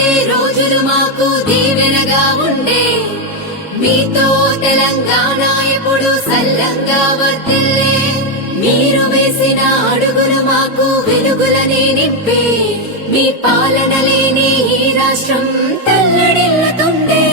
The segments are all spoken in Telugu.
ఉండే రోజులు మాకు దీవెనగా ఉండే మీతో తెలంగాణ ఎప్పుడు సల్లంగా వర్తిల్లే మీరు వేసిన అడుగులు మాకు వెలుగులనే నింపే మీ పాలన లేని ఈ రాష్ట్రం తల్లడిల్లుతుండే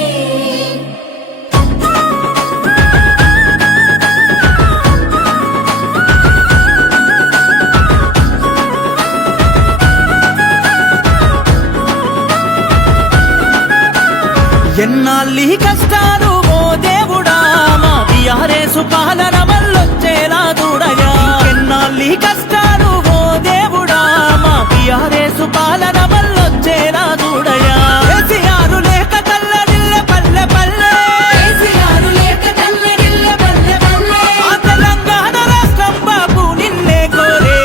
ఎన్నాళ్ళీ కష్టాలు ఓ దేవుడా మా టీఆర్ఎస్ పాలన వల్లొచ్చేలా చూడగా ఎన్నాళ్ళీ కష్టాలు ఓ దేవుడా మా టీఆర్ఎస్ పాలన వల్లొచ్చేలా చూడగా కేసీఆర్ లేక తల్లడిల్లె పల్లె పల్లె కేసీఆర్ లేక తల్లడిల్లె పల్లె పల్లె ఆ తెలంగాణ రాష్ట్రం బాబు నిన్నే కోరే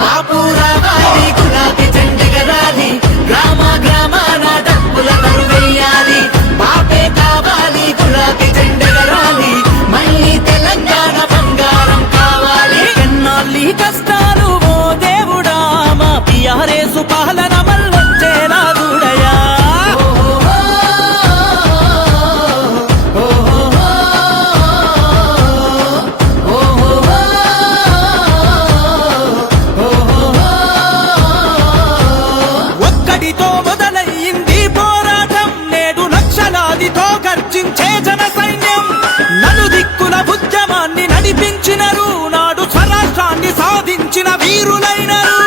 బాపు రావాలి గులాబీ జెండెగరాలి గ్రామ గ్రామాన డప్పుల తరువేయాలి బాపే కావాలి గులాబీ జెండెగరాలి మళ్ళీ తెలంగాణ బంగారం కావాలి ఎన్నాళ్ళీ కష్టాలు ఓ దేవుడా మా టీఆర్ఎస్ పాలన వల్లొచ్చేలా చూడగా ఒక్కడితో మొదలయ్యింది పోరాటం నేడు లక్షలాదితో గర్జించే జన సైన్యం నలుదిక్కుల ఉద్యమాన్ని నడిపించినరు నాడు స్వరాష్ట్రాన్ని సాధించిన వీరులైనరు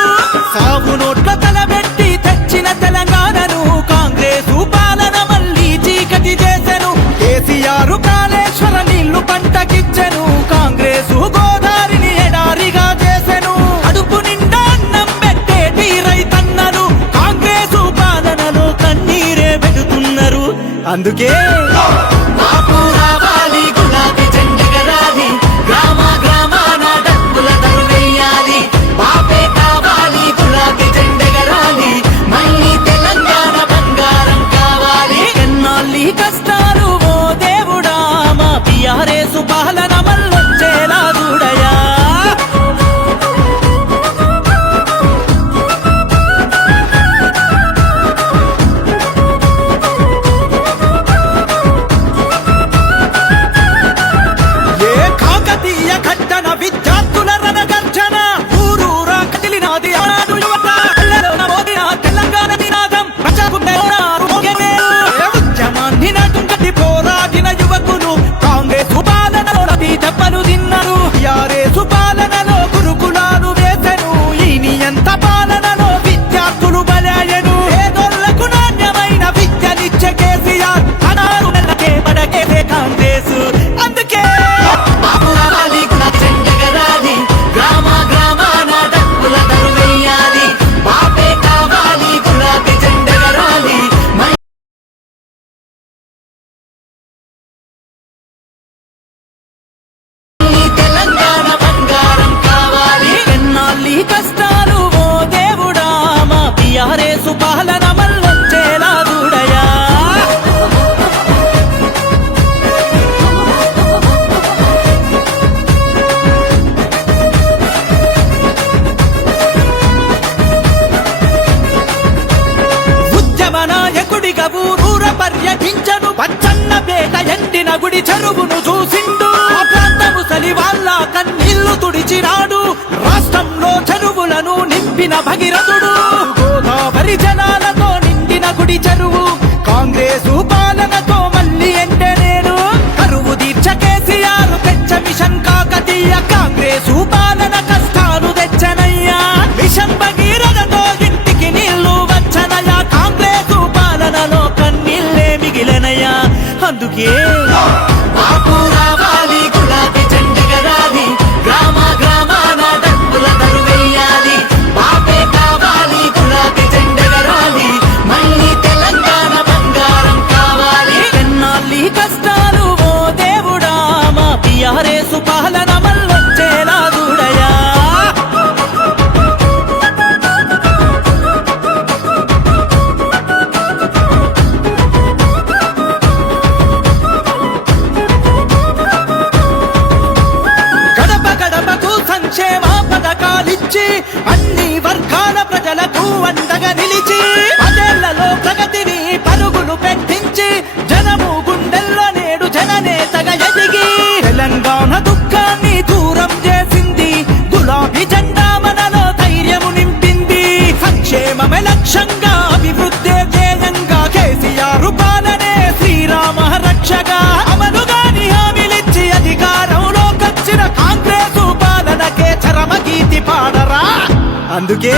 సాగు నోట్ల తలబెట్టి తెచ్చిన తెలంగాణను కాంగ్రెస్ పాలన మళ్ళీ చీకటి చేసెను కేసీఆర్ కాళేశ్వర నీళ్లు పంటకిచ్చెను కాంగ్రెస్ గోదావరిని ఎడారిగా చేసెను అడుపు నిండా అన్నం పెట్టేటి రైతన్నలు కాంగ్రెస్ పాలనలో కన్నీరే పెడుతున్నారు అందుకే బాపు రావాలి గులాబీ జెండెగరాలి గ్రామ గ్రామాన డప్పుల తరువేయాలి బాపే కావాలి గులాబీ జెండెగరాలి మళ్ళీ తెలంగాణ బంగారం కావాలి ఎన్నాళ్ళీ కష్టాలు ఓ దేవుడా మా టీఆర్ఎస్ పాలన వల్లొచ్చేలా చూడయా ఏ కాకతీయ ఘట్టన విద్యార్థుల రణగర్జన ఊరూరా కదిలినాది ఆనాడు యువత అల్లరోన మోగిన తెలంగాణ నినాదం ప్రజాగుండెలోనారు మోగెనే. ఏ ఉద్యమాన్ని నడుంకటి పోరాడిన యువకులు కాంగ్రెస్ పాలనలో నది దెబ్బలు తిన్నారు టీఆర్ఎస్ పాలనలో గురుకులాలు వేసెను ఈ నియంత పాలనలో విద్యార్థులు బలయ్యను పేదోళ్లకు నాణ్యమైన విద్యనిచ్చే కేసీఆర్ అనారు నెలకే పడకేసే కాంగ్రెస్ అందుకే బాపు రావాలి గులాబీ జెండెగరాలి గ్రామ గ్రామాన డప్పుల తరువేయాలి బాపే కావాలి గులాబీ జెండెగరాలి మళ్ళీ తెలంగాణ బంగారం కావాలి ఎన్నాళ్ళీ కష్టాలు ఓ దేవుడా మా టీఆర్ఎస్ పాలన వల్లొచ్చేలా చూడయా ఉద్యమ నాయకుడిగా ఊరూర పర్యటించను పచ్చన్న పేట ఎండిన గుడి చెరువును చూసిండు ఆ ప్రాంత ముసలి వాళ్ళ కన్నీళ్లు తుడిచినాడు రాష్ట్రంలో చెరువులను నింపిన భగీరథుడు గోదావరి జనాలతో నిండిన గుడి చెరువు కాంగ్రెస్ పాలనతో మళ్ళీ ఎంటే నేను కరువు తీర్చ కేసీఆర్ తెచ్చ మిషన్ కాకతీయ కాంగ్రెస్ పాలన కష్టాలు తెచ్చనయ్యా మిషన్ భగీరథతో ఇంటికి నీళ్లు వచ్చనయ్యా కాంగ్రెస్ పాలనలో కన్నీళ్ళే మిగిలనయ్యా అందుకే బాపు రావాలి గులాబీ జెండెగరాలి గ్రామ గ్రామాన డప్పుల తరువేయాలి బాపే కావాలి గులాబీ జెండెగరాలి మళ్ళీ తెలంగాణ బంగారం కావాలి ఎన్నాళ్ళీ కష్టాలు ఓ దేవుడా మా టీఆర్ఎస్ పాలన వల్లొచ్చేలా చూడయా అందుకే